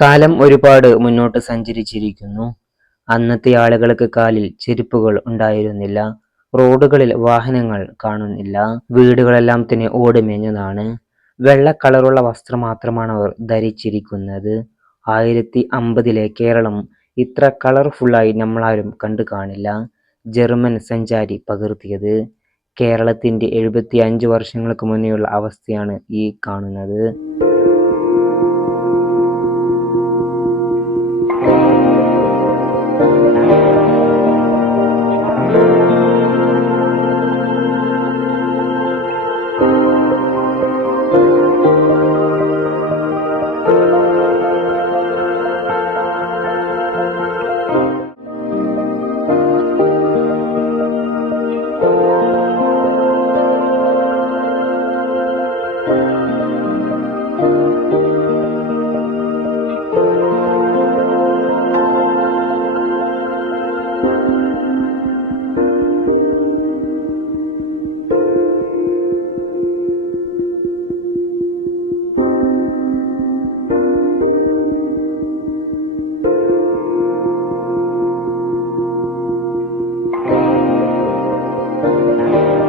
കാലം ഒരുപാട് മുന്നോട്ട് സഞ്ചരിച്ചിരിക്കുന്നു. അന്നത്തെ ആളുകൾക്ക് കാലിൽ ചെരുപ്പുകൾ ഉണ്ടായിരുന്നില്ല. റോഡുകളിൽ വാഹനങ്ങൾ കാണുന്നില്ല. വീടുകളെല്ലാം തന്നെ ഓടുമേഞ്ഞതാണ്. വെള്ള കളറുള്ള വസ്ത്രം മാത്രമാണ് അവർ ധരിച്ചിരിക്കുന്നത്. ആയിരത്തി അമ്പതിലെ കേരളം ഇത്ര കളർഫുള്ളായി നമ്മളാരും കണ്ടു കാണില്ല. ജർമ്മൻ സഞ്ചാരി പകർത്തിയത്. കേരളത്തിന്റെ എഴുപത്തി അഞ്ച് വർഷങ്ങൾക്ക് മുന്നേയുള്ള അവസ്ഥയാണ് ഈ കാണുന്നത്. Música